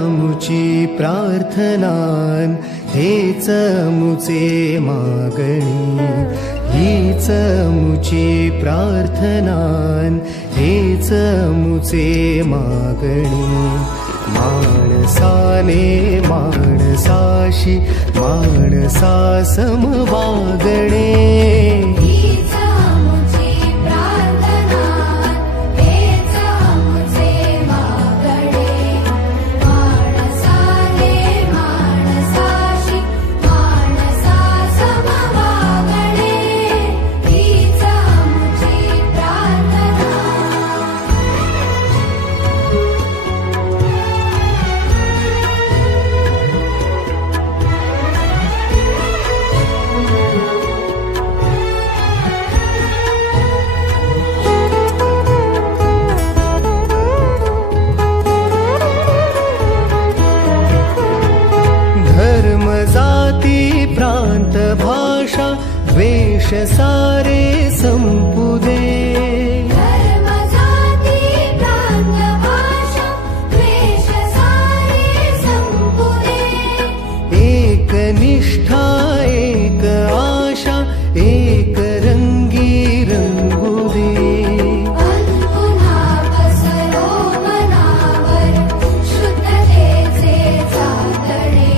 मुची प्रार्थनान हेच मुचे मागणी, हीच मुची प्रार्थनान हेच मुचे मागणी. माणसाने माणसाशी माणसा सम वागणे, प्रांत भाषा द्वेष सारे संपुदे. धर्म जाती प्रांत भाषा द्वेष सारे संपुदे. एक निष्ठा एक आशा एक रंगी रंगुदे. पुन्हा पसरो मनावर शुद्धतेचे चांदणे.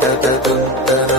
Da da dum da.